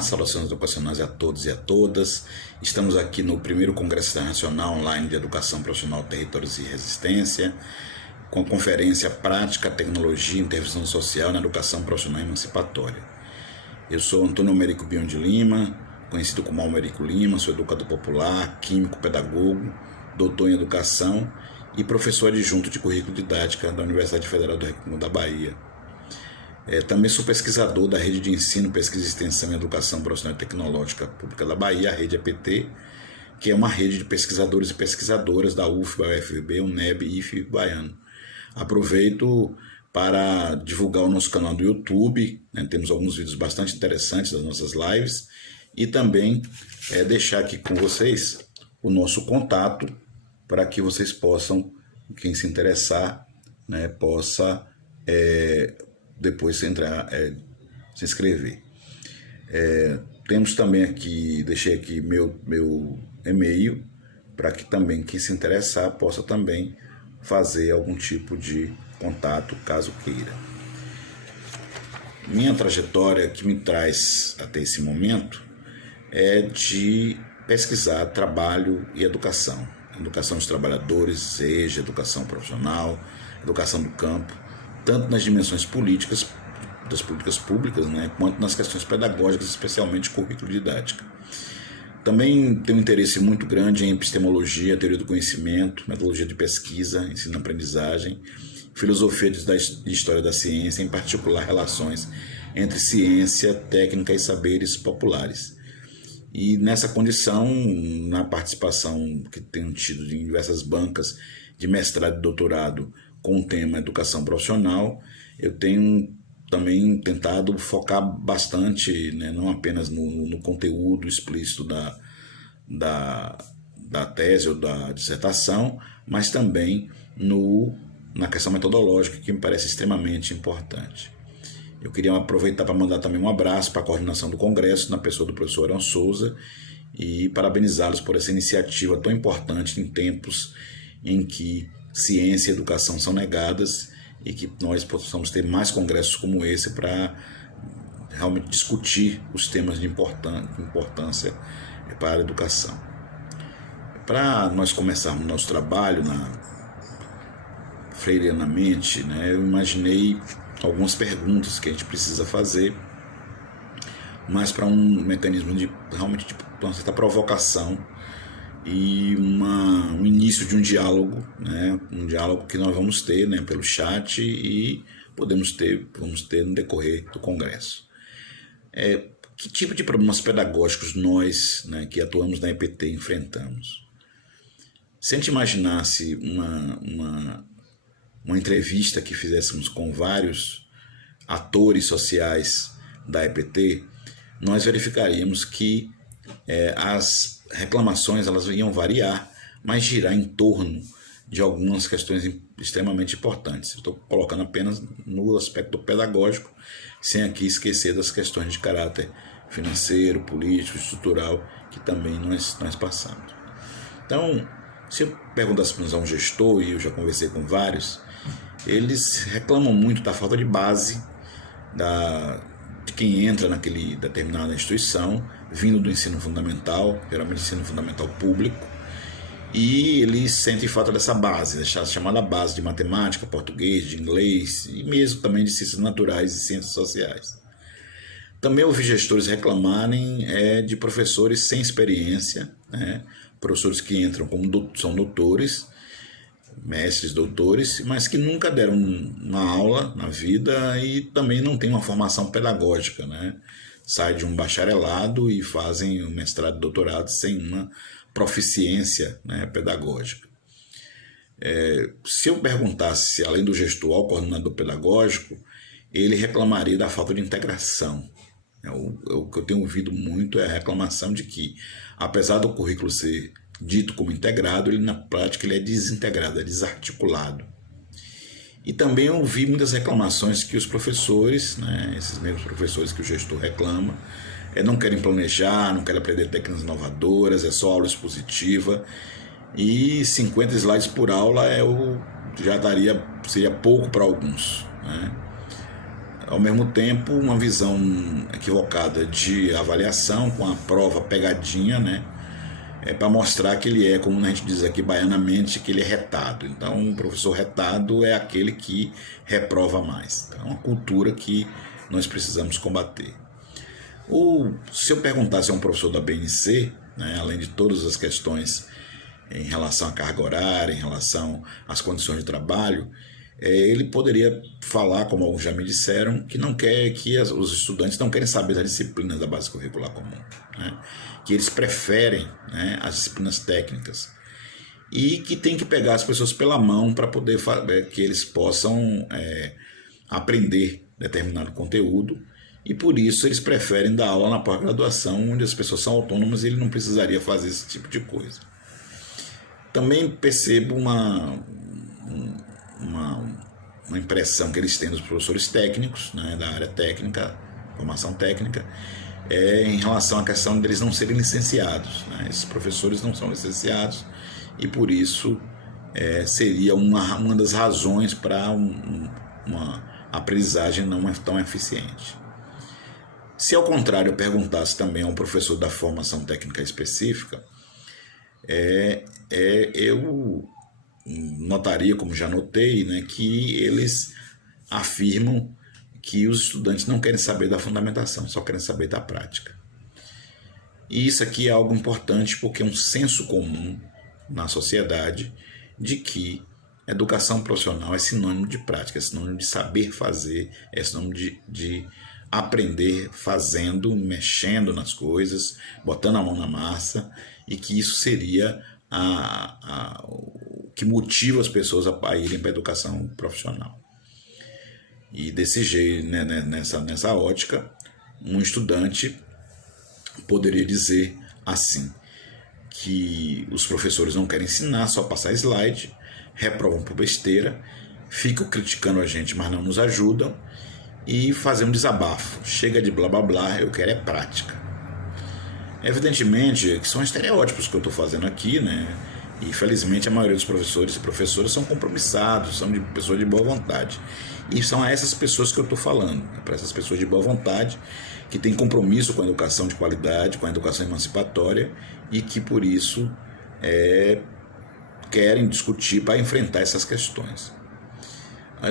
Saudações educacionais a todos e a todas. Estamos aqui no primeiro Congresso Internacional Online de Educação Profissional, Territórios e Resistência, com a conferência Prática, Tecnologia e Intervenção Social na Educação Profissional Emancipatória. Eu sou Antônio Almerico Bion de Lima, conhecido como Almerico Lima, sou educador popular, químico, pedagogo, doutor em educação e professor adjunto de currículo didática da Universidade Federal do Recôncavo da Bahia. Também sou pesquisador da Rede de Ensino, Pesquisa, Extensão e Educação Profissional e Tecnológica Pública da Bahia, a Rede EPT, que é uma rede de pesquisadores e pesquisadoras da UFBA, UFB, UNEB e IFE Baiano. Aproveito para divulgar o nosso canal do YouTube, temos alguns vídeos bastante interessantes das nossas lives, e também deixar aqui com vocês o nosso contato para que vocês possam, quem se interessar, possa depois entrar, se inscrever. Temos também aqui, deixei aqui meu e-mail, para que também quem se interessar possa também fazer algum tipo de contato, caso queira. Minha trajetória que me traz até esse momento é de pesquisar trabalho e educação dos trabalhadores, seja educação profissional, educação do campo, tanto nas dimensões políticas, das políticas públicas, quanto nas questões pedagógicas, especialmente currículo didática. Também tenho um interesse muito grande em epistemologia, teoria do conhecimento, metodologia de pesquisa, ensino-aprendizagem, filosofia de história da ciência, em particular relações entre ciência, técnica e saberes populares. E nessa condição, na participação que tenho tido em diversas bancas de mestrado e doutorado com o tema educação profissional, eu tenho também tentado focar bastante, não apenas no conteúdo explícito da tese ou da dissertação, mas também na questão metodológica, que me parece extremamente importante. Eu queria aproveitar para mandar também um abraço para a coordenação do Congresso, na pessoa do professor Arão Souza, e parabenizá-los por essa iniciativa tão importante em tempos em que ciência e educação são negadas, e que nós possamos ter mais congressos como esse para realmente discutir os temas de importância para a educação. Para nós começarmos nosso trabalho freirianamente, eu imaginei algumas perguntas que a gente precisa fazer, mas para um mecanismo de realmente de uma certa provocação e um início de um diálogo, um diálogo que nós vamos ter pelo chat e vamos ter no decorrer do Congresso. Que tipo de problemas pedagógicos nós, que atuamos na EPT, enfrentamos? Se a gente imaginasse uma entrevista que fizéssemos com vários atores sociais da EPT, nós verificaríamos que as reclamações elas iam variar, mas girar em torno de algumas questões extremamente importantes. Estou colocando apenas no aspecto pedagógico, sem aqui esquecer das questões de caráter financeiro, político, estrutural, que também nós passamos. Então, se eu perguntasse a um gestor, e eu já conversei com vários, eles reclamam muito da falta de base de quem entra naquele determinada instituição, vindo do ensino fundamental, geralmente ensino fundamental público, e eles sentem falta dessa base, dessa chamada base de matemática, português, de inglês, e mesmo também de ciências naturais e ciências sociais. Também ouvi gestores reclamarem de professores sem experiência, professores que entram são doutores, mestres, doutores, mas que nunca deram uma aula na vida e também não têm uma formação pedagógica, Saem de um bacharelado e fazem o mestrado e doutorado sem uma proficiência pedagógica. Se eu perguntasse, além do gestor ao coordenador pedagógico, ele reclamaria da falta de integração. O que eu tenho ouvido muito é a reclamação de que, apesar do currículo ser dito como integrado, ele na prática ele é desintegrado, é desarticulado. E também eu ouvi muitas reclamações que os professores, esses mesmos professores que o gestor reclama, não querem planejar, não querem aprender técnicas inovadoras, é só aula expositiva, e 50 slides por aula seria pouco para alguns. ao mesmo tempo, uma visão equivocada de avaliação, com a prova pegadinha, né? Para mostrar que ele é, como a gente diz aqui baianamente, que ele é retado. Então, um professor retado é aquele que reprova mais. Então, é uma cultura que nós precisamos combater. Se eu perguntasse a um professor da BNC, né, além de todas as questões em relação à carga horária, em relação às condições de trabalho, ele poderia falar, como alguns já me disseram, que não quer que os estudantes não querem saber das disciplinas da base curricular comum, né? Que eles preferem, né, as disciplinas técnicas e que tem que pegar as pessoas pela mão para poder que eles possam aprender determinado conteúdo, e por isso eles preferem dar aula na pós-graduação, onde as pessoas são autônomas e ele não precisaria fazer esse tipo de coisa. Também percebo uma impressão que eles têm dos professores técnicos, né, da área técnica, formação técnica, em relação à questão deles não serem licenciados, né? Esses professores não são licenciados e por isso seria uma das razões para uma aprendizagem não tão eficiente. Se ao contrário eu perguntasse também a um professor da formação técnica específica, eu notaria, como já notei, né, que eles afirmam que os estudantes não querem saber da fundamentação, só querem saber da prática. E isso aqui é algo importante porque é um senso comum na sociedade de que educação profissional é sinônimo de prática, é sinônimo de saber fazer, é sinônimo de aprender fazendo, mexendo nas coisas, botando a mão na massa, e que isso seria o que motiva as pessoas a irem para a educação profissional. E desse jeito, né, nessa ótica, um estudante poderia dizer assim, que os professores não querem ensinar, só passar slide, reprovam por besteira, ficam criticando a gente, mas não nos ajudam, e fazer um desabafo. Chega de blá blá blá, eu quero é prática. Evidentemente que são estereótipos que eu estou fazendo aqui, né? E felizmente a maioria dos professores e professoras são compromissados, são de pessoas de boa vontade. E são a essas pessoas que eu estou falando, né? Para essas pessoas de boa vontade, que têm compromisso com a educação de qualidade, com a educação emancipatória, e que por isso querem discutir para enfrentar essas questões.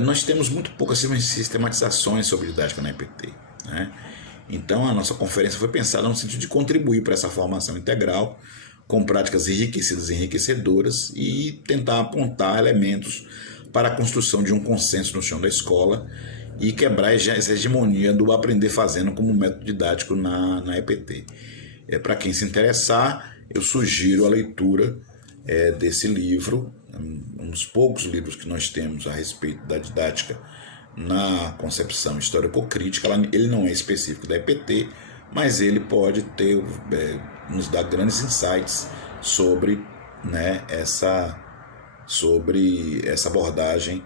Nós temos muito poucas sistematizações sobre didática na EPT, né? Então a nossa conferência foi pensada no sentido de contribuir para essa formação integral, com práticas enriquecidas e enriquecedoras, e tentar apontar elementos para a construção de um consenso no chão da escola e quebrar essa hegemonia do aprender fazendo como método didático na EPT. Para quem se interessar, eu sugiro a leitura desse livro, um dos poucos livros que nós temos a respeito da didática na concepção histórico-crítica. Ele não é específico da EPT, mas ele pode nos dar grandes insights sobre, né, essa abordagem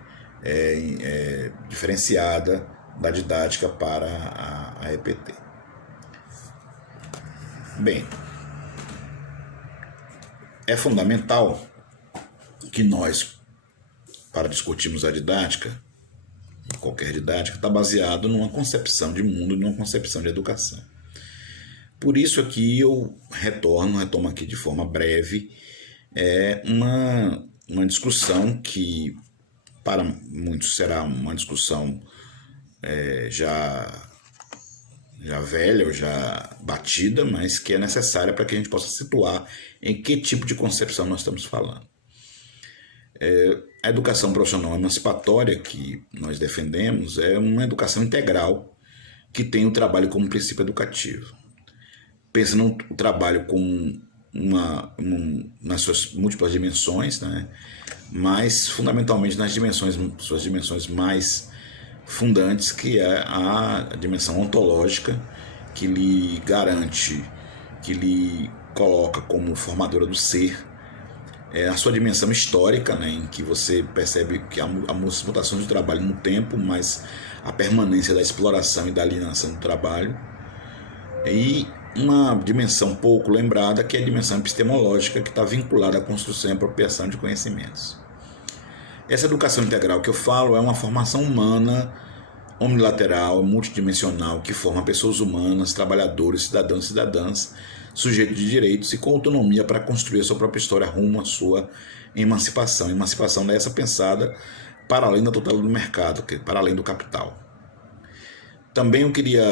diferenciada da didática para a EPT. Bem, é fundamental que nós, para discutirmos a didática, qualquer didática, está baseado numa concepção de mundo, numa concepção de educação. Por isso aqui eu retomo aqui de forma breve uma discussão que para muitos será uma discussão já velha ou já batida, mas que é necessária para que a gente possa situar em que tipo de concepção nós estamos falando. A educação profissional emancipatória que nós defendemos é uma educação integral que tem o trabalho como princípio educativo. Pensa no trabalho como nas suas múltiplas dimensões, né? Mas fundamentalmente nas suas dimensões mais fundantes, que é a dimensão ontológica, que lhe garante, que lhe coloca como formadora do ser, a sua dimensão histórica, né, em que você percebe que há mutações do trabalho no tempo, mas a permanência da exploração e da alienação do trabalho, e uma dimensão pouco lembrada, que é a dimensão epistemológica, que está vinculada à construção e apropriação de conhecimentos. Essa educação integral que eu falo é uma formação humana omnilateral, multidimensional, que forma pessoas humanas, trabalhadores, cidadãos e cidadãs, sujeitos de direitos e com autonomia para construir a sua própria história rumo à sua emancipação. Emancipação dessa pensada para além da totalidade do mercado, para além do capital. Também eu queria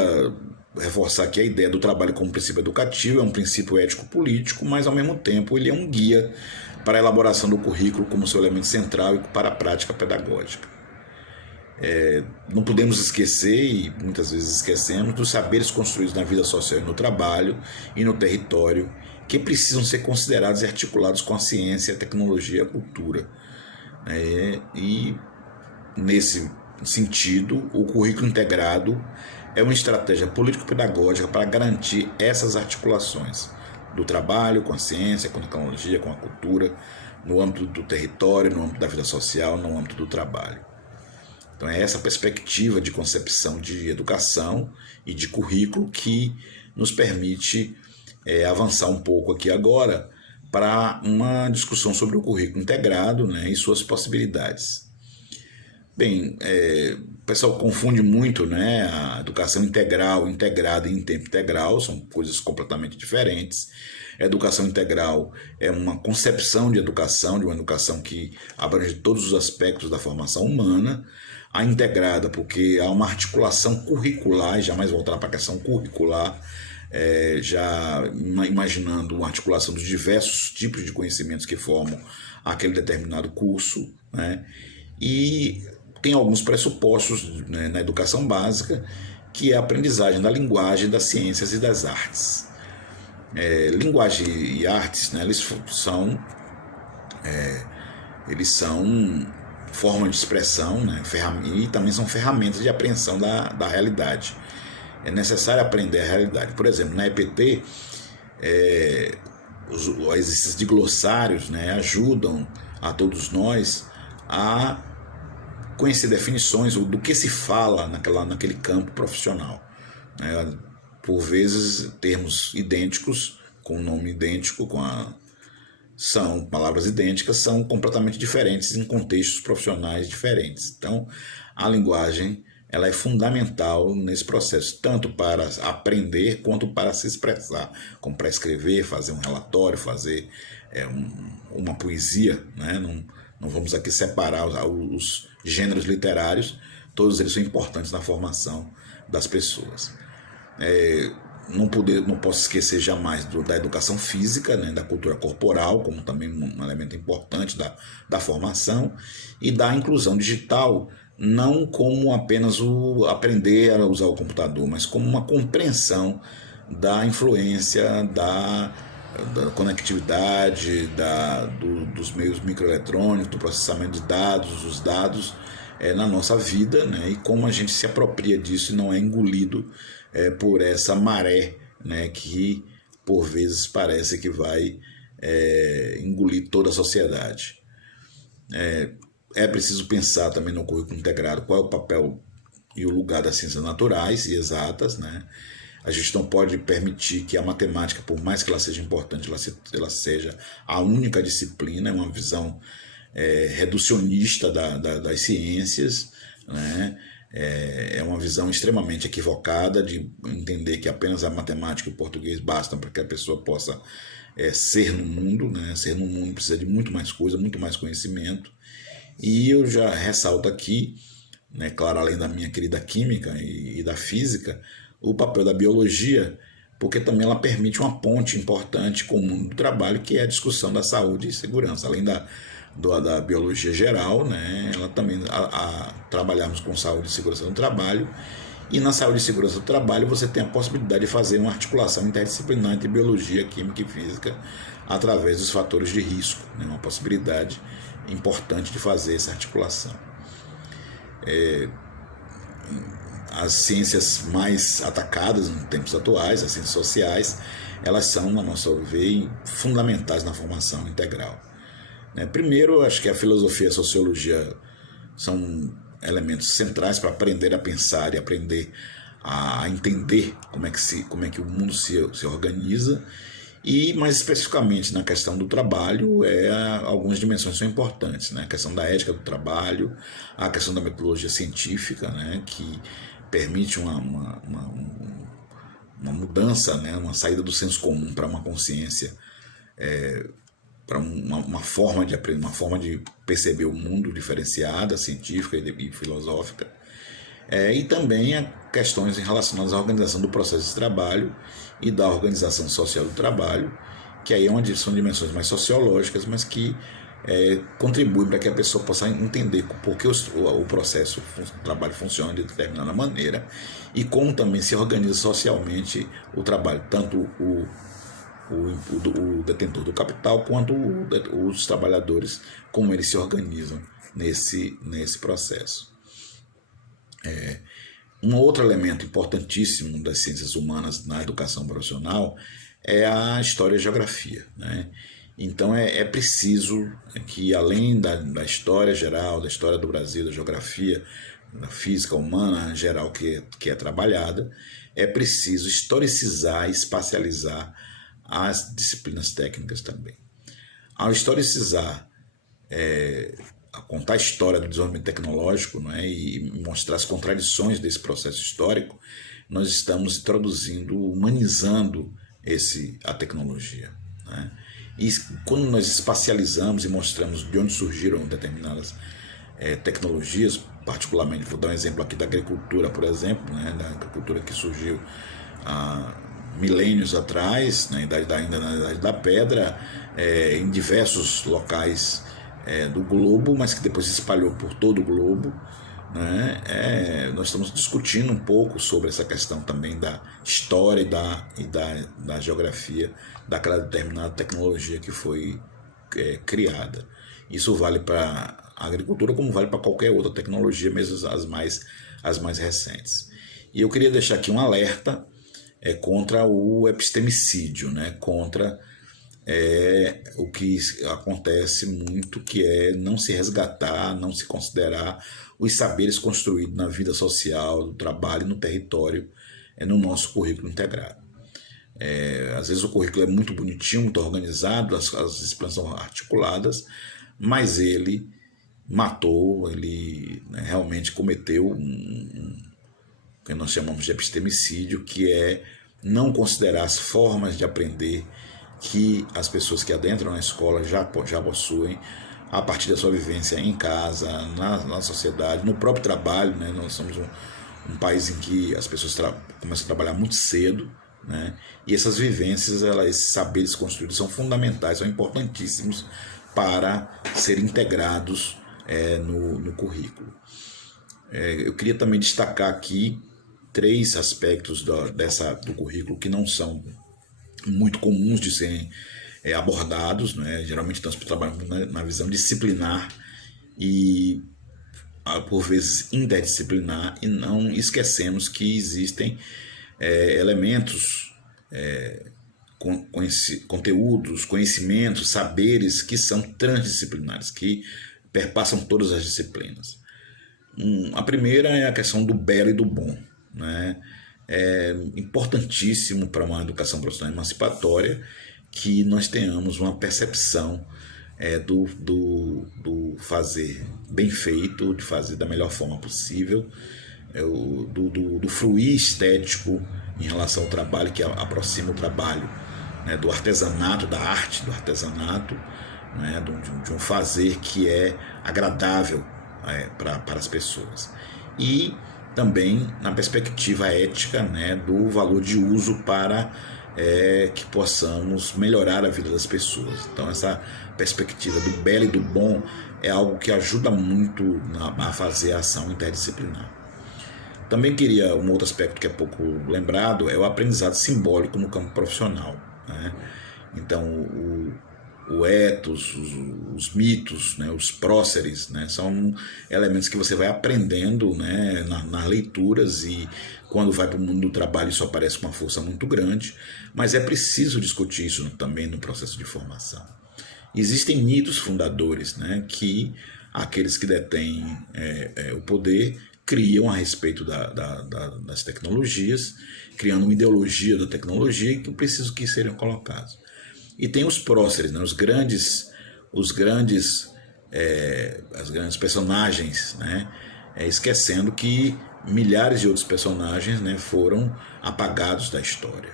reforçar aqui a ideia do trabalho como princípio educativo, é um princípio ético-político, mas ao mesmo tempo ele é um guia para a elaboração do currículo como seu elemento central e para a prática pedagógica. Não podemos esquecer, e muitas vezes esquecemos, dos saberes construídos na vida social e no trabalho e no território, que precisam ser considerados e articulados com a ciência, a tecnologia e a cultura. E nesse sentido, o currículo integrado é uma estratégia político-pedagógica para garantir essas articulações do trabalho com a ciência, com a tecnologia, com a cultura, no âmbito do território, no âmbito da vida social, no âmbito do trabalho. Então é essa perspectiva de concepção de educação e de currículo que nos permite avançar um pouco aqui agora para uma discussão sobre o currículo integrado, né, e suas possibilidades. Bem, o pessoal confunde muito, né, a educação integral, integrada e em tempo integral, são coisas completamente diferentes. A educação integral é uma concepção de uma educação que abrange todos os aspectos da formação humana. A integrada, porque há uma articulação curricular, e jamais voltar para a questão curricular, já imaginando uma articulação dos diversos tipos de conhecimentos que formam aquele determinado curso, né? E tem alguns pressupostos, né, na educação básica, que é a aprendizagem da linguagem, das ciências e das artes. Linguagem e artes, né, eles são forma de expressão, né, e também são ferramentas de apreensão da realidade. É necessário aprender a realidade. Por exemplo, na EPT, a existência de glossários, né, ajudam a todos nós a conhecer definições do que se fala naquele campo profissional. Por vezes, termos idênticos, com nome idêntico, são palavras idênticas, são completamente diferentes em contextos profissionais diferentes. Então, a linguagem ela é fundamental nesse processo, tanto para aprender quanto para se expressar, como para escrever, fazer um relatório, fazer uma poesia, né? Não vamos aqui separar os gêneros literários, todos eles são importantes na formação das pessoas. Não posso esquecer jamais da educação física, né, da cultura corporal, como também um elemento importante da formação, e da inclusão digital, não como apenas o aprender a usar o computador, mas como uma compreensão da influência da conectividade, dos meios microeletrônicos, do processamento de dados, os dados na nossa vida, né, e como a gente se apropria disso e não é engolido por essa maré, né, que por vezes parece que vai engolir toda a sociedade. É preciso pensar também no currículo integrado qual é o papel e o lugar das ciências naturais e exatas, né? A gente não pode permitir que a matemática, por mais que ela seja importante, ela seja a única disciplina, é uma visão reducionista das ciências, né? É uma visão extremamente equivocada de entender que apenas a matemática e o português bastam para que a pessoa possa ser no mundo, né? Ser no mundo precisa de muito mais coisa, muito mais conhecimento. E eu já ressalto aqui, né, claro, além da minha querida química e da física, o papel da biologia, porque também ela permite uma ponte importante com o mundo do trabalho, que é a discussão da saúde e segurança. Além da biologia geral, né, ela também trabalhamos com saúde e segurança no trabalho, e na saúde e segurança do trabalho você tem a possibilidade de fazer uma articulação interdisciplinar entre biologia, química e física através dos fatores de risco, né, uma possibilidade importante de fazer essa articulação. As ciências mais atacadas nos tempos atuais, as ciências sociais, elas são, a nosso ver, fundamentais na formação integral. Primeiro, acho que a filosofia e a sociologia são elementos centrais para aprender a pensar e aprender a entender como é que o mundo se organiza. E, mais especificamente na questão do trabalho, algumas dimensões são importantes, né? A questão da ética do trabalho, a questão da metodologia científica, né? Que permite uma mudança, né? Uma saída do senso comum para uma consciência, para uma forma de aprender, uma forma de perceber o mundo diferenciada, científica e filosófica. E também questões relacionadas à organização do processo de trabalho e da organização social do trabalho, que aí são dimensões mais sociológicas, mas que contribuem para que a pessoa possa entender por que o processo do trabalho funciona de determinada maneira e como também se organiza socialmente o trabalho, tanto o detentor do capital quanto os trabalhadores, como eles se organizam nesse processo. Um outro elemento importantíssimo das ciências humanas na educação profissional é a história e a geografia, né? Então é preciso que, além da história geral, da história do Brasil, da geografia, da física humana em geral que é trabalhada, é preciso historicizar e espacializar as disciplinas técnicas também. Ao historicizar, a contar a história do desenvolvimento tecnológico, né, e mostrar as contradições desse processo histórico, nós estamos introduzindo, humanizando a tecnologia, né? E quando nós espacializamos e mostramos de onde surgiram determinadas tecnologias, particularmente, vou dar um exemplo aqui da agricultura, por exemplo, né, da agricultura que surgiu há milênios atrás, ainda na Idade da Pedra, em diversos locais do globo, mas que depois se espalhou por todo o globo, né? Nós estamos discutindo um pouco sobre essa questão também da história e da geografia daquela determinada tecnologia que foi criada. Isso vale para a agricultura como vale para qualquer outra tecnologia, mesmo as mais recentes. E eu queria deixar aqui um alerta contra o epistemicídio, né? Contra o que acontece muito, que é não se resgatar, não se considerar os saberes construídos na vida social, do trabalho e no território, no nosso currículo integrado. Às vezes o currículo é muito bonitinho, muito organizado, as disciplinas são articuladas, mas ele matou, ele realmente cometeu o que nós chamamos de epistemicídio, que é não considerar as formas de aprender que as pessoas que adentram na escola já possuem a partir da sua vivência em casa, na sociedade, no próprio trabalho, né? Nós somos um país em que as pessoas começam a trabalhar muito cedo, né? E essas vivências, esses saberes construídos são fundamentais, são importantíssimos para serem integrados no currículo. Eu queria também destacar aqui 3 aspectos do currículo que não são muito comuns de serem abordados, né? Geralmente nós trabalhamos na visão disciplinar e por vezes interdisciplinar, e não esquecemos que existem elementos, conteúdos, conhecimentos, saberes que são transdisciplinares, que perpassam todas as disciplinas. A primeira é a questão do belo e do bom, né? É importantíssimo para uma educação profissional emancipatória que nós tenhamos uma percepção do fazer bem feito, de fazer da melhor forma possível, do fruir estético em relação ao trabalho, que aproxima o trabalho, né, do artesanato, da arte do artesanato, né, de um fazer que é agradável para as pessoas. E também na perspectiva ética, né, do valor de uso para que possamos melhorar a vida das pessoas. Então essa perspectiva do belo e do bom é algo que ajuda muito a fazer a ação interdisciplinar. Também queria, um outro aspecto que é pouco lembrado, é o aprendizado simbólico no campo profissional, né? Então o ethos, os mitos, né, os próceres, né, são elementos que você vai aprendendo, né, nas leituras, e quando vai para o mundo do trabalho isso aparece com uma força muito grande, mas é preciso discutir isso também no processo de formação. Existem mitos fundadores, né, que aqueles que detêm o poder criam a respeito das tecnologias, criando uma ideologia da tecnologia que preciso que sejam colocados. E tem os próceres, né? Os grandes as grandes personagens, né? Esquecendo que milhares de outros personagens, né, foram apagados da história.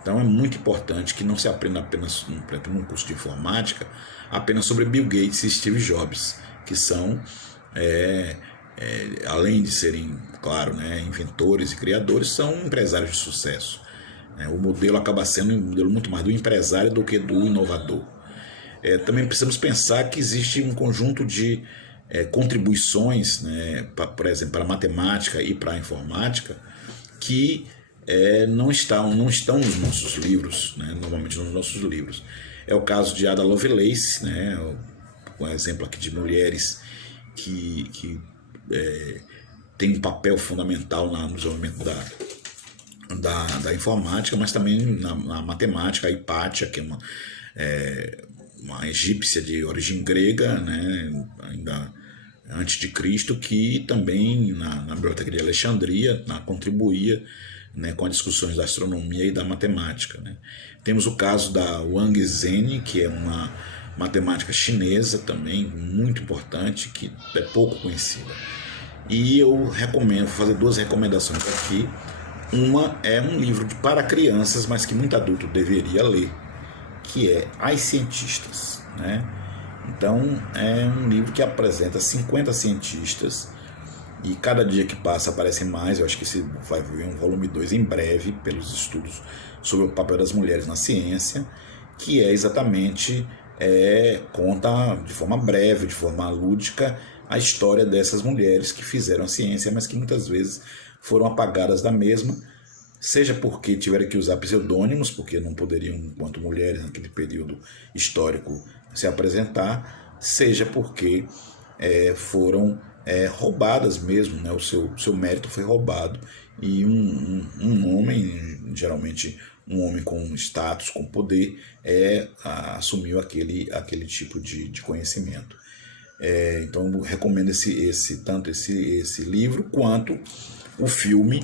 Então é muito importante que não se aprenda apenas num curso de informática apenas sobre Bill Gates e Steve Jobs, que são, além de serem, claro, né, inventores e criadores, são empresários de sucesso. O modelo acaba sendo um modelo muito mais do empresário do que do inovador. Também precisamos pensar que existe um conjunto de contribuições, né, por exemplo, para a matemática e para a informática, que não estão nos nossos livros, né, normalmente nos nossos livros. É o caso de Ada Lovelace, né, um exemplo aqui de mulheres que tem um papel fundamental no desenvolvimento da informática, mas também na matemática, a Hipátia, que é uma egípcia de origem grega, né, ainda antes de Cristo, que também na Biblioteca de Alexandria contribuía, né, com as discussões da astronomia e da matemática, né. Temos o caso da Wang Zhen, que é uma matemática chinesa também muito importante, que é pouco conhecida. E eu recomendo, vou fazer 2 recomendações aqui. Uma é um livro para crianças, mas que muito adulto deveria ler, que é As Cientistas, né? Então é um livro que apresenta 50 cientistas e cada dia que passa aparecem mais. Eu acho que esse vai vir um volume 2 em breve, pelos estudos sobre o papel das mulheres na ciência, que é exatamente, conta de forma breve, de forma lúdica, a história dessas mulheres que fizeram a ciência, mas que muitas vezes foram apagadas da mesma, seja porque tiveram que usar pseudônimos, porque não poderiam, enquanto mulheres naquele período histórico, se apresentar, seja porque foram roubadas mesmo, né? O seu mérito foi roubado, e um homem, geralmente um homem com status, com poder, assumiu aquele tipo de conhecimento. Então eu recomendo tanto esse livro quanto o filme,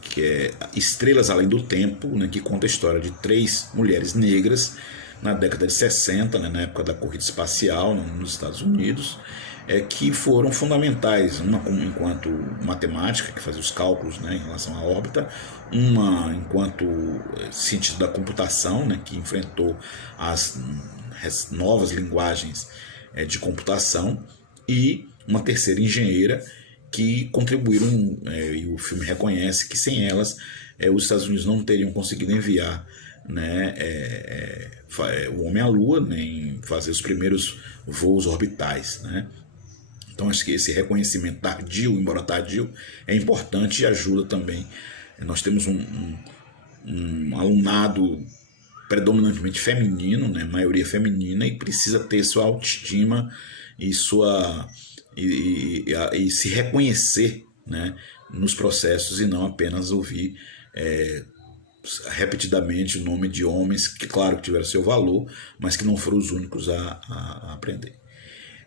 que é Estrelas Além do Tempo, né, que conta a história de 3 mulheres negras na década de 60, né, na época da corrida espacial nos Estados Unidos, que foram fundamentais, uma enquanto matemática, que fazia os cálculos, né, em relação à órbita, uma enquanto cientista da computação, né, que enfrentou as novas linguagens de computação, e uma terceira engenheira, que contribuíram, e o filme reconhece que sem elas os Estados Unidos não teriam conseguido enviar, né, o homem à Lua, nem fazer os primeiros voos orbitais, né? Então acho que esse reconhecimento tardio, embora tardio, é importante e ajuda também. Nós temos um alunado predominantemente feminino, né, maioria feminina, e precisa ter sua autoestima e e se reconhecer, né, nos processos, e não apenas ouvir repetidamente o nome de homens que, claro, que tiveram seu valor, mas que não foram os únicos a aprender.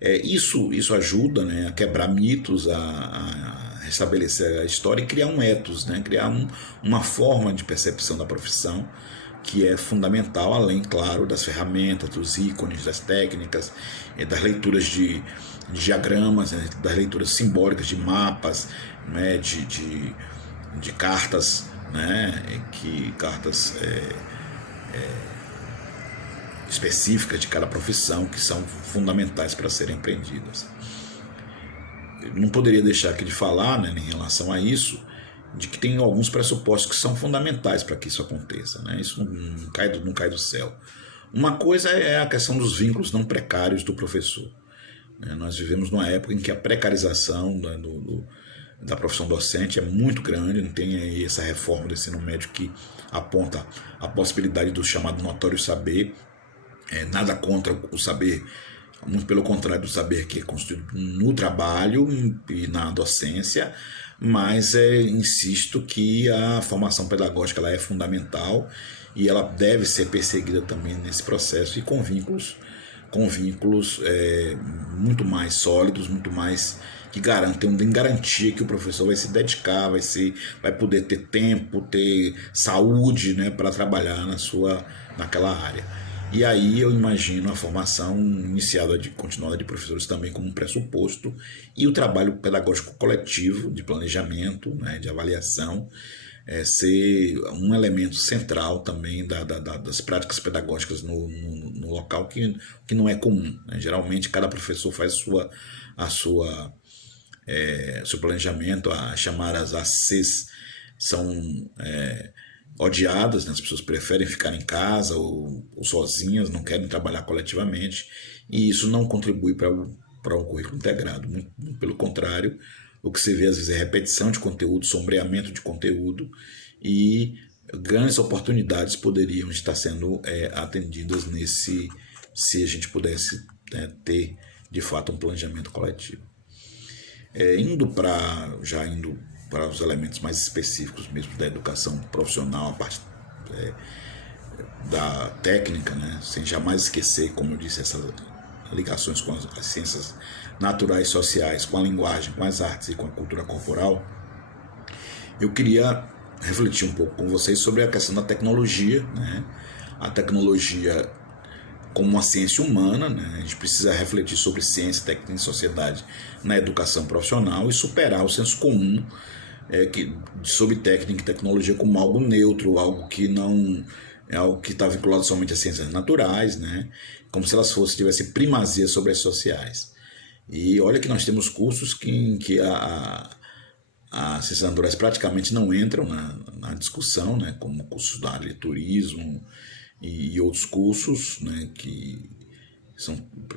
Isso ajuda, né, a quebrar mitos, a restabelecer a história e criar um ethos, né, criar uma forma de percepção da profissão que é fundamental, além, claro, das ferramentas, dos ícones, das técnicas, das leituras de diagramas, né, das leituras simbólicas de mapas, né, de cartas, né, cartas específicas de cada profissão, que são fundamentais para serem aprendidas. Eu não poderia deixar aqui de falar, né, em relação a isso, de que tem alguns pressupostos que são fundamentais para que isso aconteça, né? Isso não cai do céu. Uma coisa é a questão dos vínculos não precários do professor. Nós vivemos numa época em que a precarização da profissão docente é muito grande. Não tem aí essa reforma do ensino médio que aponta a possibilidade do chamado notório saber. Nada contra o saber, muito pelo contrário do saber que é construído no trabalho e na docência, mas insisto que a formação pedagógica ela é fundamental e ela deve ser perseguida também nesse processo, e com vínculos muito mais sólidos, muito mais que tem garantia que o professor vai se dedicar, vai poder ter tempo, ter saúde, né, para trabalhar naquela área. E aí eu imagino a formação continuada de professores também como um pressuposto, e o trabalho pedagógico coletivo de planejamento, né, de avaliação, ser um elemento central também das práticas pedagógicas no local, que não é comum, né? Geralmente cada professor faz seu planejamento. As chamadas ACs são odiadas, né? As pessoas preferem ficar em casa ou sozinhas, não querem trabalhar coletivamente, e isso não contribui para um currículo integrado. Muito pelo contrário, o que se vê às vezes é repetição de conteúdo, sombreamento de conteúdo, e grandes oportunidades poderiam estar sendo atendidas se a gente pudesse, né, ter de fato um planejamento coletivo. Indo para os elementos mais específicos mesmo da educação profissional, a parte da técnica, né, sem jamais esquecer, como eu disse, essas ligações com as ciências naturais e sociais, com a linguagem, com as artes e com a cultura corporal, eu queria refletir um pouco com vocês sobre a questão da tecnologia, né? A tecnologia como uma ciência humana, né? A gente precisa refletir sobre ciência, técnica e sociedade na educação profissional e superar o senso comum sobre técnica e tecnologia como algo neutro, algo que não é algo que está vinculado somente às ciências naturais, né? Como se elas tivessem primazia sobre as sociais. E olha que nós temos cursos em que as ciências naturais praticamente não entram na discussão, né? Como cursos da área de turismo e outros cursos, né? Que são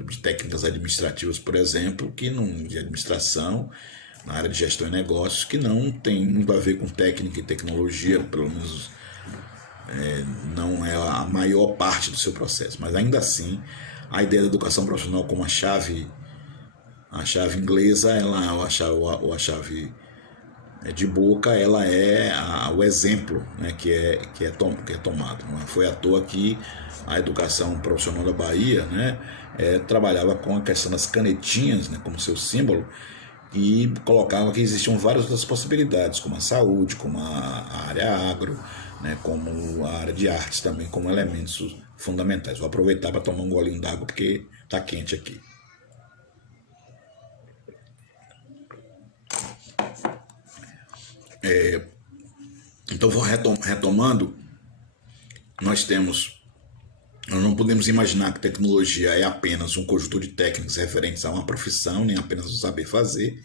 de técnicas administrativas, por exemplo, de administração, na área de gestão e negócios, que não tem muito a ver com técnica e tecnologia, pelo menos não é a maior parte do seu processo. Mas ainda assim, a ideia da educação profissional como a chave inglesa, ou a chave de boca, ela é o exemplo, né, que é tomado. Não foi à toa que a educação profissional da Bahia, né, trabalhava com a questão das canetinhas, né, como seu símbolo, e colocava que existiam várias outras possibilidades, como a saúde, como a área agro, né, como a área de artes também, como elementos fundamentais. Vou aproveitar para tomar um golinho d'água porque está quente aqui. Então, retomando, nós não podemos imaginar que tecnologia é apenas um conjunto de técnicas referentes a uma profissão, nem apenas o saber fazer.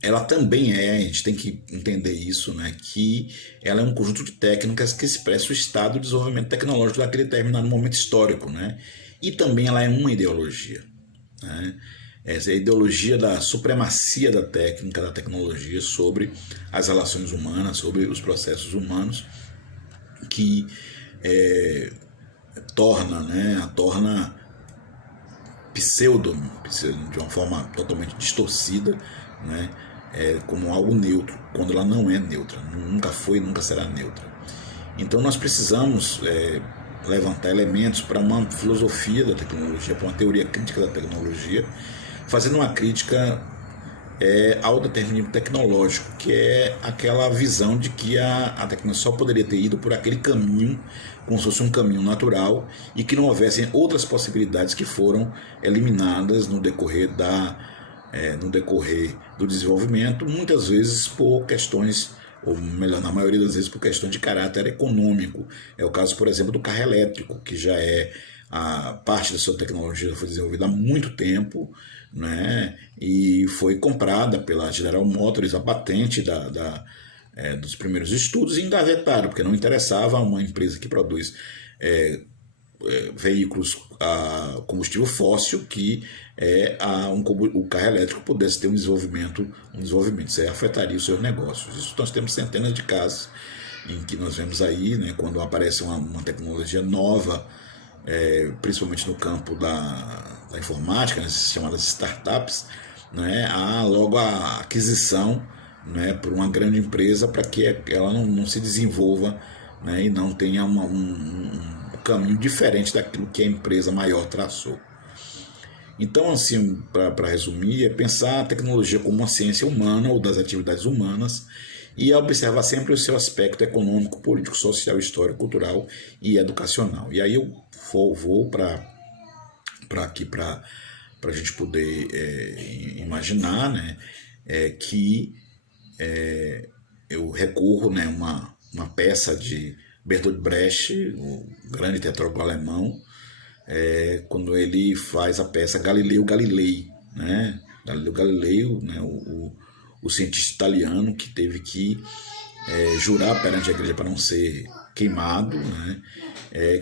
Ela também a gente tem que entender isso, né, que ela é um conjunto de técnicas que expressa o estado de desenvolvimento tecnológico daquele determinado momento histórico, né, e também ela é uma ideologia, né. Essa é a ideologia da supremacia da técnica, da tecnologia sobre as relações humanas, sobre os processos humanos, que torna pseudo, de uma forma totalmente distorcida, né, como algo neutro, quando ela não é neutra, nunca foi e nunca será neutra. Então nós precisamos levantar elementos para uma filosofia da tecnologia, para uma teoria crítica da tecnologia, fazendo uma crítica ao determinismo tecnológico, que é aquela visão de que a tecnologia só poderia ter ido por aquele caminho, como se fosse um caminho natural, e que não houvessem outras possibilidades que foram eliminadas no decorrer do desenvolvimento, muitas vezes por questões, ou melhor, na maioria das vezes por questões de caráter econômico. É o caso, por exemplo, do carro elétrico, que já a parte da sua tecnologia foi desenvolvida há muito tempo, né, e foi comprada pela General Motors, a patente dos primeiros estudos, e engavetaram, porque não interessava a uma empresa que produz veículos a combustível fóssil que o carro elétrico pudesse ter um desenvolvimento, isso aí afetaria os seus negócios. Isso nós temos centenas de casos em que nós vemos aí, né, quando aparece uma tecnologia nova, principalmente no campo da informática, né, chamadas startups, né, há logo a aquisição, né, por uma grande empresa para que ela não se desenvolva, né, e não tenha um caminho diferente daquilo que a empresa maior traçou. Então, assim, para resumir, é pensar a tecnologia como uma ciência humana ou das atividades humanas e observar sempre o seu aspecto econômico, político, social, histórico, cultural e educacional. E aí eu vou para aqui para a gente poder imaginar, né, que eu recorro, né, uma peça de Bertolt Brecht, o grande teórico alemão, quando ele faz a peça Galileu Galilei, né? Galileu Galilei, né? O cientista italiano que teve que jurar perante a igreja para não ser queimado, né?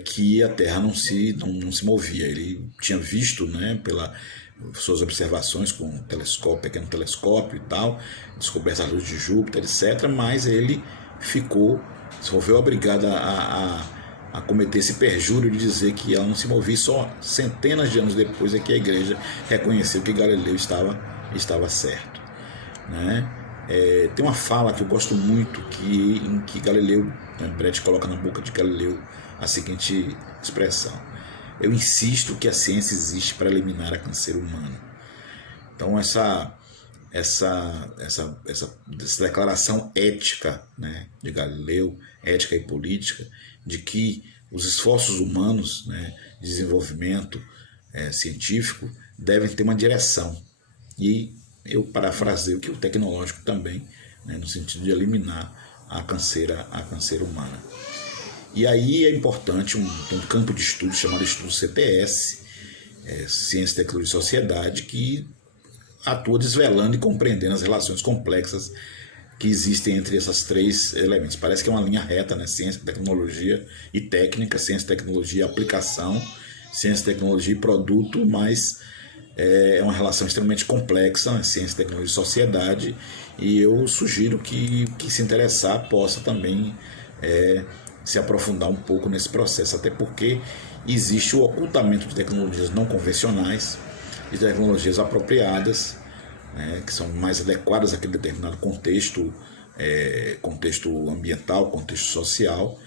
Que a Terra não se movia. Ele tinha visto, né, pelas suas observações com telescópio, pequeno telescópio e tal, descoberta a luz de Júpiter, etc., mas ele se foi obrigado a cometer esse perjúrio de dizer que ela não se movia. Só centenas de anos depois é que a igreja reconheceu que Galileu estava certo, né? Tem uma fala que eu gosto muito em que Galileu, né, Brecht coloca na boca de Galileu a seguinte expressão: eu insisto que a ciência existe para eliminar a canseira humana. Então essa declaração ética, né, de Galileu, ética e política, de que os esforços humanos, né, de desenvolvimento científico devem ter uma direção. E eu parafraseio que o tecnológico também, né, no sentido de eliminar a canseira humana. E aí é importante um campo de estudo chamado estudo CTS, Ciência, Tecnologia e Sociedade, que atua desvelando e compreendendo as relações complexas que existem entre esses três elementos. Parece que é uma linha reta, né? Ciência, tecnologia e técnica, ciência, tecnologia e aplicação, ciência, tecnologia e produto, mas é uma relação extremamente complexa, né? Ciência, tecnologia e sociedade, e eu sugiro que se interessar possa também se aprofundar um pouco nesse processo, até porque existe o ocultamento de tecnologias não convencionais, de tecnologias apropriadas, né, que são mais adequadas àquele determinado contexto, contexto ambiental, contexto social,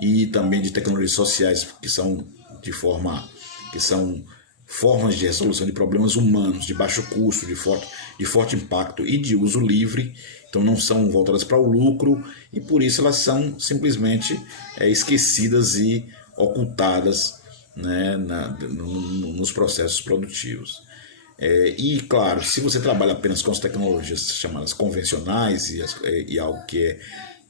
e também de tecnologias sociais que são formas de resolução de problemas humanos de baixo custo, de forte impacto e de uso livre. Então não são voltadas para o lucro e por isso elas são simplesmente esquecidas e ocultadas, né, nos processos produtivos. E claro, se você trabalha apenas com as tecnologias chamadas convencionais e algo que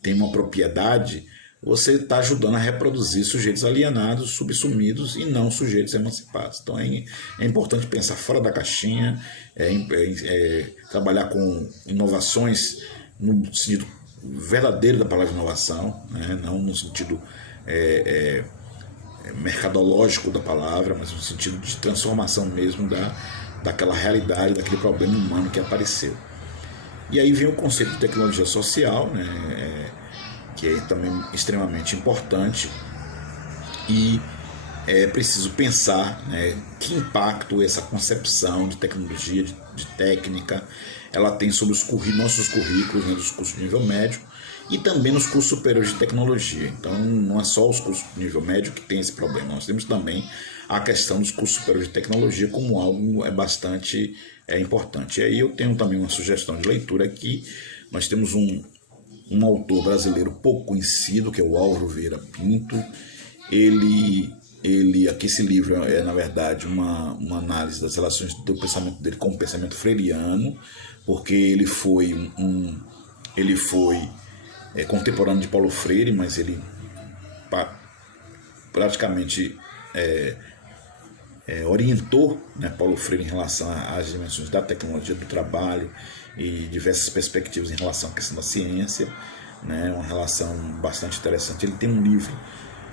tem uma propriedade, você está ajudando a reproduzir sujeitos alienados, subsumidos e não sujeitos emancipados. Então é importante pensar fora da caixinha, trabalhar com inovações no sentido verdadeiro da palavra inovação, né? Não no sentido mercadológico da palavra, mas no sentido de transformação mesmo daquela realidade, daquele problema humano que apareceu. E aí vem o conceito de tecnologia social, né? Que é também extremamente importante, e é preciso pensar, né, que impacto essa concepção de tecnologia, de técnica, ela tem sobre os nossos currículos, né, dos cursos de nível médio e também nos cursos superiores de tecnologia. Então não é só os cursos de nível médio que tem esse problema, nós temos também a questão dos cursos superiores de tecnologia como algo bastante importante. E aí eu tenho também uma sugestão de leitura aqui. Nós temos um autor brasileiro pouco conhecido, que é o Álvaro Vieira Pinto. Aqui esse livro na verdade, uma análise das relações do pensamento dele com o pensamento freiriano, porque ele foi contemporâneo de Paulo Freire, mas ele praticamente orientou, né, Paulo Freire em relação às dimensões da tecnologia, do trabalho e diversas perspectivas em relação à questão da ciência, né, uma relação bastante interessante. Ele tem um livro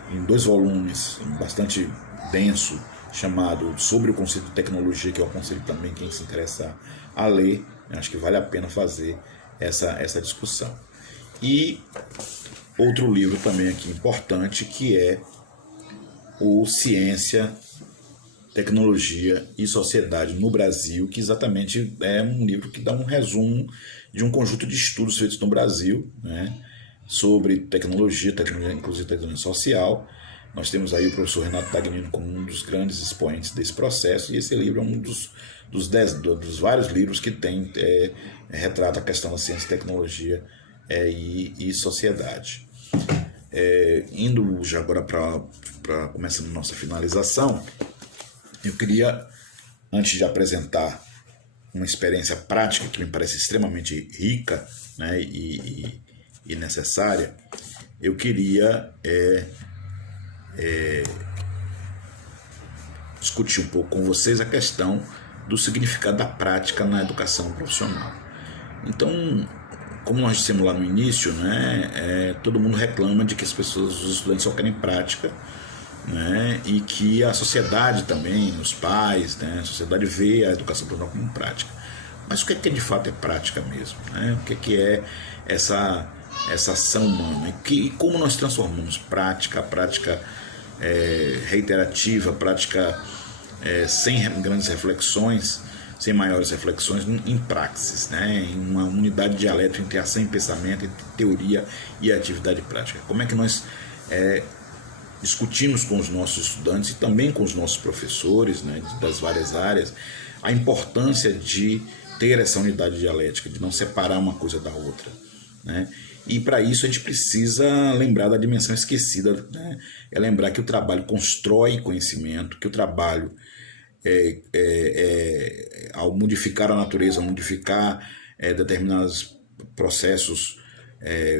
em 2 volumes, bastante denso, chamado Sobre o Conceito de Tecnologia, que eu aconselho também quem se interessa a ler. Eu acho que vale a pena fazer essa discussão. E outro livro também aqui importante, que é o Ciência, Tecnologia e Sociedade no Brasil, que exatamente é um livro que dá um resumo de um conjunto de estudos feitos no Brasil, né, sobre tecnologia, inclusive tecnologia social, Nós temos aí o professor Renato Dagnino como um dos grandes expoentes desse processo, e esse livro é um dos vários livros que tem retrata a questão da ciência e tecnologia e sociedade. Indo já agora para começando a nossa finalização, eu queria, antes de apresentar uma experiência prática que me parece extremamente rica, né, e necessária, eu queria discutir um pouco com vocês a questão do significado da prática na educação profissional. Então, como nós dissemos lá no início, né, todo mundo reclama de que os estudantes só querem prática, né, e que a sociedade também, os pais, né, a sociedade vê a educação profissional como prática. Mas o que de fato é prática mesmo? Né? O que é essa ação humana? E como nós transformamos prática reiterativa, prática sem grandes reflexões, sem maiores reflexões, em praxis, né? Em uma unidade dialética entre ação e pensamento, entre teoria e atividade prática. Como é que nós discutimos com os nossos estudantes e também com os nossos professores, né, das várias áreas, a importância de ter essa unidade dialética, de não separar uma coisa da outra, né? E para isso a gente precisa lembrar da dimensão esquecida, né? É lembrar que o trabalho constrói conhecimento, que o trabalho, ao modificar a natureza, modificar determinados processos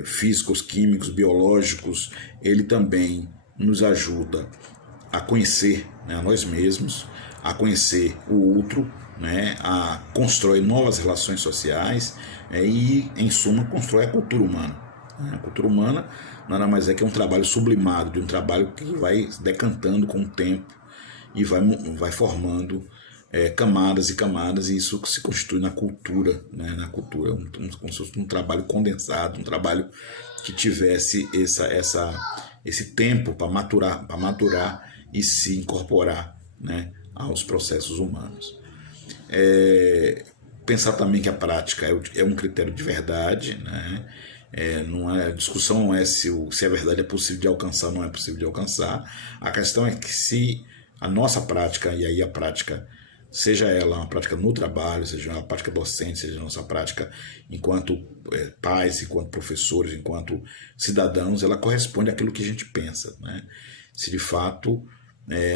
físicos, químicos, biológicos, ele também nos ajuda a conhecer, né, a nós mesmos, a conhecer o outro, né, a constrói novas relações sociais e, em suma, constrói a cultura humana. A cultura humana nada mais é que um trabalho sublimado, de um trabalho que vai decantando com o tempo e vai formando camadas e camadas, e isso se constitui na cultura, né, um trabalho condensado, um trabalho que tivesse esse tempo para maturar e se incorporar, né, aos processos humanos. Pensar também que a prática é um critério de verdade, né? A discussão não é se a verdade é possível de alcançar ou não é possível de alcançar. A questão é que se a nossa prática, e aí a prática, seja ela uma prática no trabalho, seja uma prática docente, seja a nossa prática enquanto pais, enquanto professores, enquanto cidadãos, ela corresponde àquilo que a gente pensa, né? Se de fato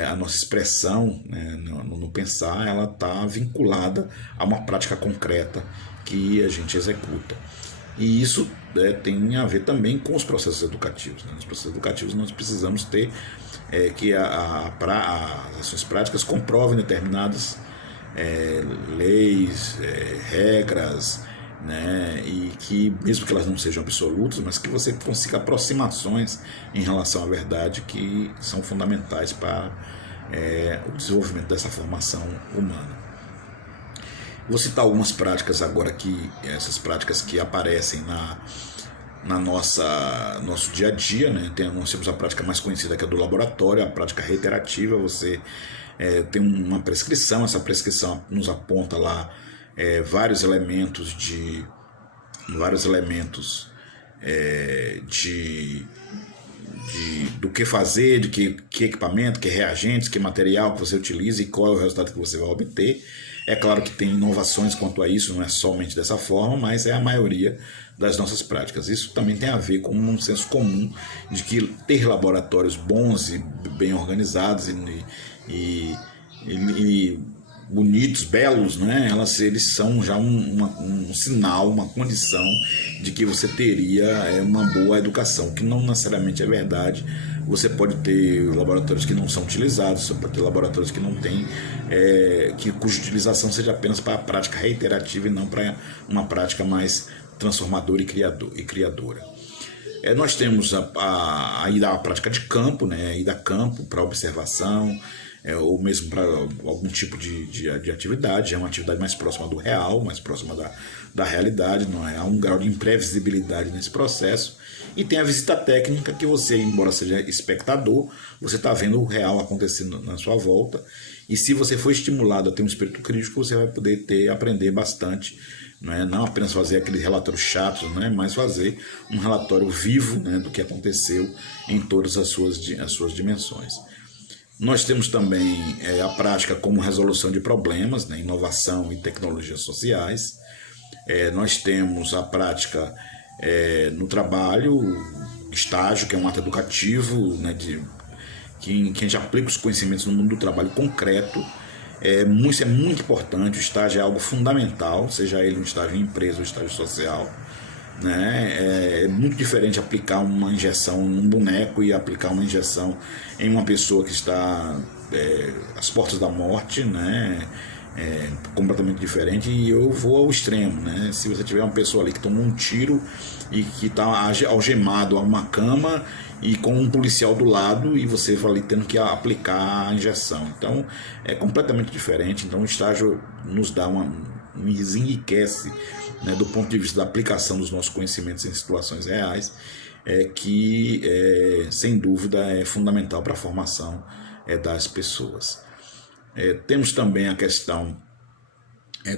a nossa expressão, né, no pensar, ela está vinculada a uma prática concreta que a gente executa. E isso tem a ver também com os processos educativos, né? Nos processos educativos nós precisamos ter que as ações práticas comprovem determinadas leis, regras, né? E que, mesmo que elas não sejam absolutas, mas que você consiga aproximações em relação à verdade que são fundamentais para o desenvolvimento dessa formação humana. Vou citar algumas práticas agora, essas práticas que aparecem na nosso dia a dia, né? Nós temos a prática mais conhecida, que é do laboratório, a prática reiterativa. Você tem uma prescrição, essa prescrição nos aponta lá vários elementos do que fazer, de que equipamento, que reagentes, que material que você utiliza e qual é o resultado que você vai obter. É claro que tem inovações quanto a isso, não é somente dessa forma, mas é a maioria das nossas práticas. Isso também tem a ver com um senso comum de que ter laboratórios bons e bem organizados e bonitos, belos, né? Eles são já um sinal, uma condição de que você teria uma boa educação, que não necessariamente é verdade. Você pode ter laboratórios que não são utilizados, você pode ter laboratórios que não têm, cuja utilização seja apenas para a prática reiterativa e não para uma prática mais transformadora e criadora. Nós temos a prática de campo, né? A ida a campo para observação, ou mesmo para algum tipo de atividade. É uma atividade mais próxima do real, mais próxima da realidade, não é? Há um grau de imprevisibilidade nesse processo. E tem a visita técnica, que você, embora seja espectador, você está vendo o real acontecendo na sua volta, e se você for estimulado a ter um espírito crítico, você vai poder aprender bastante né? Não apenas fazer aquele relatório chato, né? Mas fazer um relatório vivo, né? Do que aconteceu em todas as suas dimensões. Nós temos também a prática como resolução de problemas, né? Inovação e tecnologias sociais. Nós temos a prática no trabalho, estágio, que é um ato educativo, né? Que a gente aplica os conhecimentos no mundo do trabalho concreto. Isso é muito importante, o estágio é algo fundamental, seja ele um estágio em empresa ou estágio social, né? É muito diferente aplicar uma injeção num boneco e aplicar uma injeção em uma pessoa que está às portas da morte, né? Completamente diferente. E eu vou ao extremo, né? Se você tiver uma pessoa ali que tomou um tiro e que está algemado a uma cama e com um policial do lado e você vai ali tendo que aplicar a injeção, então é completamente diferente. Então o estágio nos enriquece, né, do ponto de vista da aplicação dos nossos conhecimentos em situações reais, que sem dúvida é fundamental para a formação das pessoas. Temos também a questão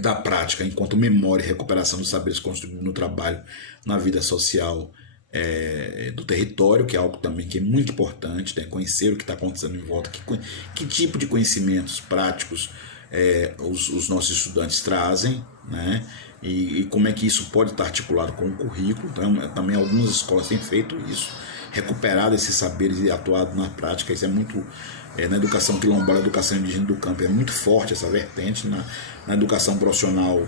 da prática enquanto memória e recuperação dos saberes construídos no trabalho, na vida social do território, que é algo também que é muito importante, né? Conhecer o que está acontecendo em volta, que tipo de conhecimentos práticos os nossos estudantes trazem, né? E como é que isso pode estar articulado com o currículo. Então, também algumas escolas têm feito isso, recuperado esses saberes e atuado na prática. Isso é muito... na educação quilombola, educação indígena do campo, é muito forte essa vertente. Na educação profissional,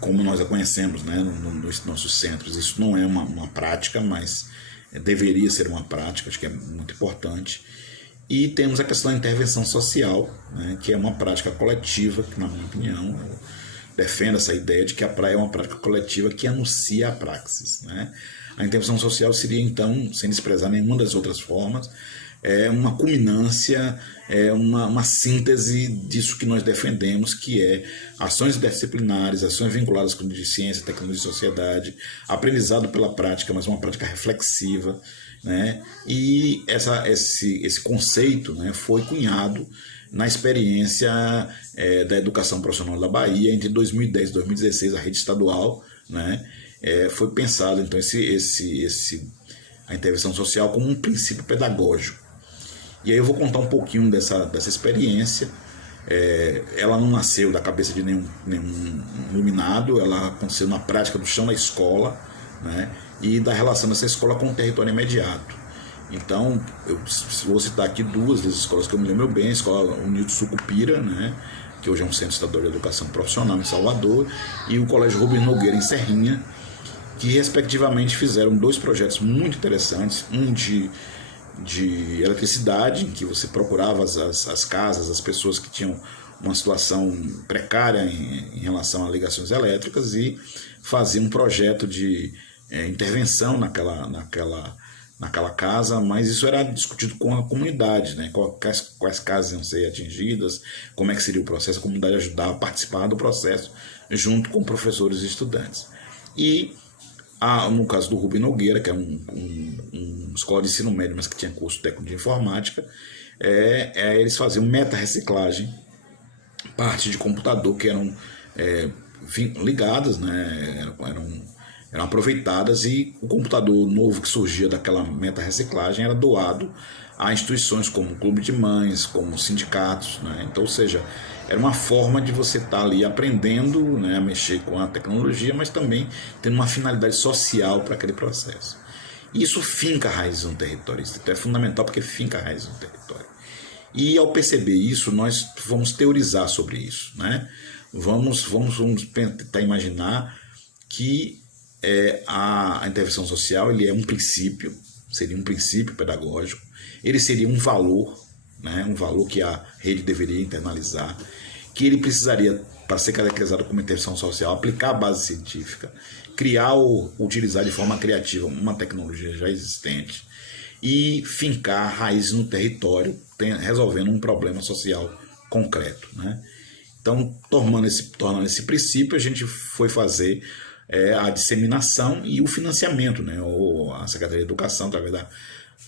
como nós a conhecemos, né, nos nossos centros, isso não é uma prática, mas deveria ser uma prática, acho que é muito importante. E temos a questão da intervenção social, né, que é uma prática coletiva, que, na minha opinião, eu defendo essa ideia de que a praia é uma prática coletiva que anuncia a praxis, né? A intervenção social seria, então, sem desprezar nenhuma das outras formas, uma culminância, uma síntese disso que nós defendemos, que é ações interdisciplinares, ações vinculadas com ciência, tecnologia e sociedade, aprendizado pela prática, mas uma prática reflexiva, né? E esse conceito, né, foi cunhado na experiência da educação profissional da Bahia entre 2010 e 2016, a rede estadual, né? Foi pensado então a intervenção social como um princípio pedagógico. E aí eu vou contar um pouquinho dessa experiência. Ela não nasceu da cabeça de nenhum iluminado, ela aconteceu na prática do chão da escola, né? E da relação dessa escola com o território imediato. Então, eu vou citar aqui duas das escolas que eu me lembro bem: a Escola Unildo Sucupira, né, que hoje é um centro estadual de educação profissional em Salvador, e o Colégio Rubens Nogueira em Serrinha, que respectivamente fizeram dois projetos muito interessantes, um de eletricidade, em que você procurava as casas, as pessoas que tinham uma situação precária em relação a ligações elétricas, e fazia um projeto de intervenção naquela casa, mas isso era discutido com a comunidade, né? Quais casas iam ser atingidas, como é que seria o processo, a comunidade ajudava a participar do processo junto com professores e estudantes. E no caso do Rubens Nogueira, que é uma escola de ensino médio, mas que tinha curso técnico de informática, eles faziam meta-reciclagem, parte de computador que eram ligadas, né, eram aproveitadas, e o computador novo que surgia daquela meta-reciclagem era doado a instituições como o Clube de Mães, como sindicatos, né? Então, ou seja, era uma forma de você estar ali aprendendo, né, a mexer com a tecnologia, mas também tendo uma finalidade social para aquele processo. E isso finca a raiz no território, isso é fundamental, porque finca a raiz no território. E ao perceber isso, nós vamos teorizar sobre isso, né? Vamos tentar imaginar que a intervenção social, ele é um princípio, seria um princípio pedagógico, ele seria um valor, né, um valor que a rede deveria internalizar, que ele precisaria, para ser caracterizado como intervenção social, aplicar a base científica, criar ou utilizar de forma criativa uma tecnologia já existente e fincar raízes no território, resolvendo um problema social concreto, né? Então, tornando esse princípio, a gente foi fazer a disseminação e o financiamento, né? A Secretaria de Educação, através da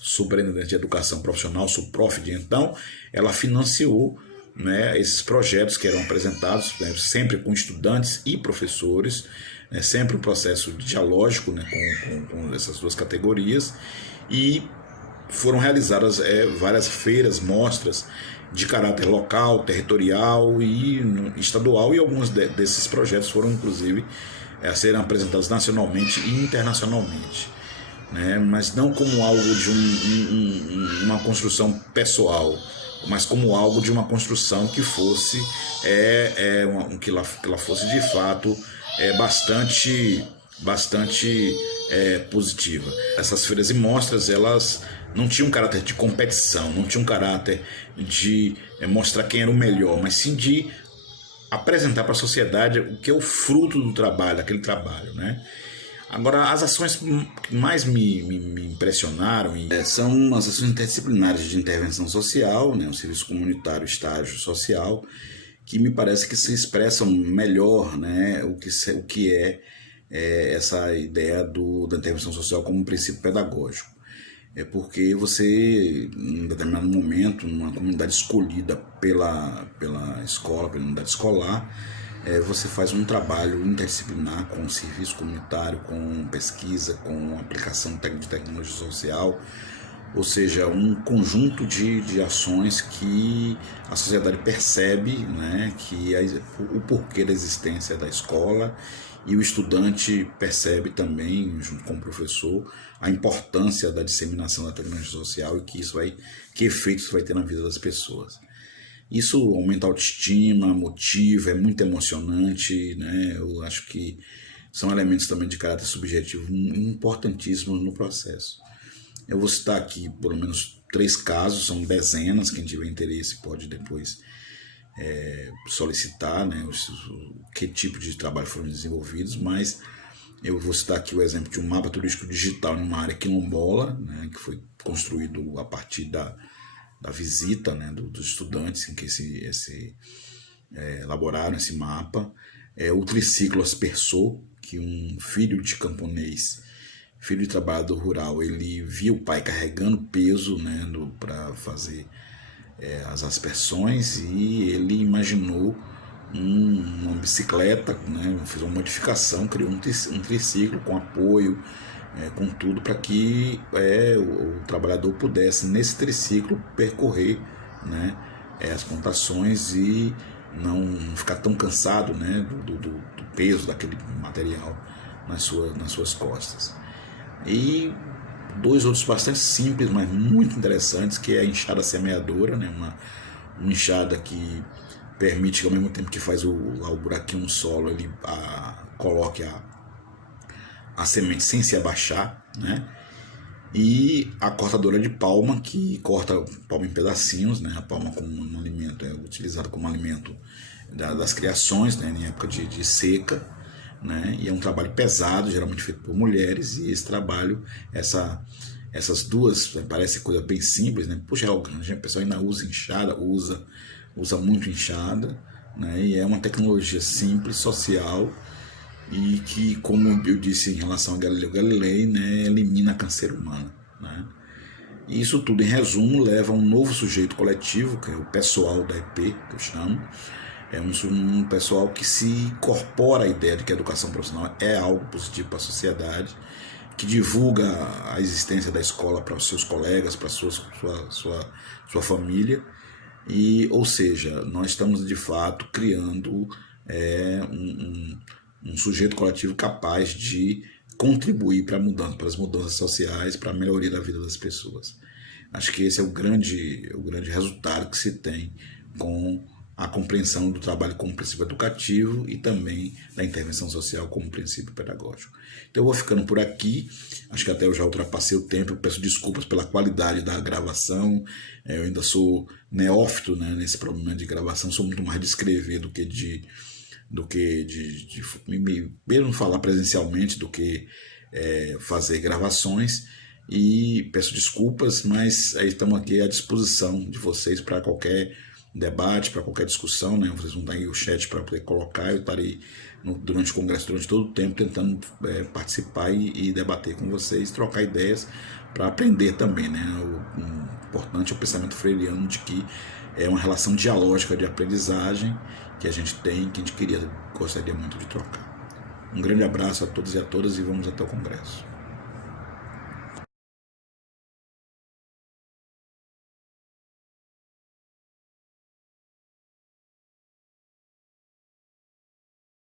Superintendência de Educação Profissional, SUPROF de então, ela financiou né, esses projetos que eram apresentados, né, sempre com estudantes e professores, né, sempre um processo dialógico, né, com essas duas categorias, e foram realizadas várias feiras, mostras de caráter local, territorial e estadual, e alguns desses projetos foram inclusive a serem apresentados nacionalmente e internacionalmente, né? Mas não como algo de uma construção pessoal, mas como algo de uma construção que fosse que ela fosse de fato bastante positiva. Essas feiras e mostras, elas não tinham um caráter de competição, não tinham um caráter de mostrar quem era o melhor, mas sim de apresentar para a sociedade o que é o fruto do trabalho, daquele trabalho, né? Agora, as ações que mais me impressionaram são as ações interdisciplinares de intervenção social, né, o serviço comunitário, estágio social, que me parece que se expressam melhor, né, o que é essa ideia da intervenção social como um princípio pedagógico. É porque você, em determinado momento, numa comunidade escolhida pela escola, pela unidade escolar, você faz um trabalho interdisciplinar com serviço comunitário, com pesquisa, com aplicação de tecnologia social, ou seja, um conjunto de ações que a sociedade percebe, né, que o porquê da existência da escola, e o estudante percebe também, junto com o professor, a importância da disseminação da tecnologia social e que efeitos vai ter na vida das pessoas. Isso aumenta a autoestima, motiva, é muito emocionante, né? Eu acho que são elementos também de caráter subjetivo importantíssimos no processo. Eu vou citar aqui pelo menos 3 casos, são dezenas, quem tiver interesse pode depois solicitar, né, que tipo de trabalho foram desenvolvidos, mas eu vou citar aqui o exemplo de um mapa turístico digital em uma área quilombola, né, que foi construído a partir da visita, né, dos estudantes em que elaboraram esse mapa. O triciclo Aspersou, que um filho de camponês, filho de trabalhador rural, ele via o pai carregando peso, né, para fazer as aspersões, e ele imaginou uma bicicleta, né, fez uma modificação, criou um triciclo com apoio, com tudo, para que o trabalhador pudesse, nesse triciclo, percorrer, né, as plantações e não ficar tão cansado, né, do peso daquele material nas suas costas. E 2 outros bastante simples, mas muito interessantes, que é a enxada semeadora, né, uma enxada que permite que, ao mesmo tempo que faz o buraquinho no solo, ele coloque a semente sem se abaixar, né? E a cortadora de palma, que corta a palma em pedacinhos, né? A palma como um alimento, utilizada como alimento das criações, né, em época de seca, né? E é um trabalho pesado, geralmente feito por mulheres, e esse trabalho, essas duas, parece coisa bem simples, né? Puxa, a pessoa ainda usa enxada, usa muito enxada, né? E é uma tecnologia simples, social, e que, como eu disse em relação a Galileu Galilei, né, elimina a canseira humana, né? E isso tudo, em resumo, leva a um novo sujeito coletivo, que é o pessoal da EP, que eu chamo. É um pessoal que se incorpora à ideia de que a educação profissional é algo positivo para a sociedade, que divulga a existência da escola para os seus colegas, para a sua família. Ou seja, nós estamos de fato criando um sujeito coletivo capaz de contribuir para as mudanças sociais, para a melhoria da vida das pessoas. Acho que esse é o grande resultado que se tem com a compreensão do trabalho como princípio educativo e também da intervenção social como princípio pedagógico. Então eu vou ficando por aqui, acho que até eu já ultrapassei o tempo, peço desculpas pela qualidade da gravação, eu ainda sou neófito, né, nesse problema de gravação, sou muito mais de escrever do que de mesmo falar presencialmente, do que fazer gravações, e peço desculpas, mas aí estamos aqui à disposição de vocês para qualquer debate, para qualquer discussão, né? Vocês vão dar aí o chat para poder colocar, eu estarei durante o congresso, durante todo o tempo, tentando participar e debater com vocês, trocar ideias para aprender também, né? O importante é o pensamento freiriano de que é uma relação dialógica de aprendizagem que a gente tem, que a gente gostaria muito de trocar. Um grande abraço a todos e a todas e vamos até o congresso.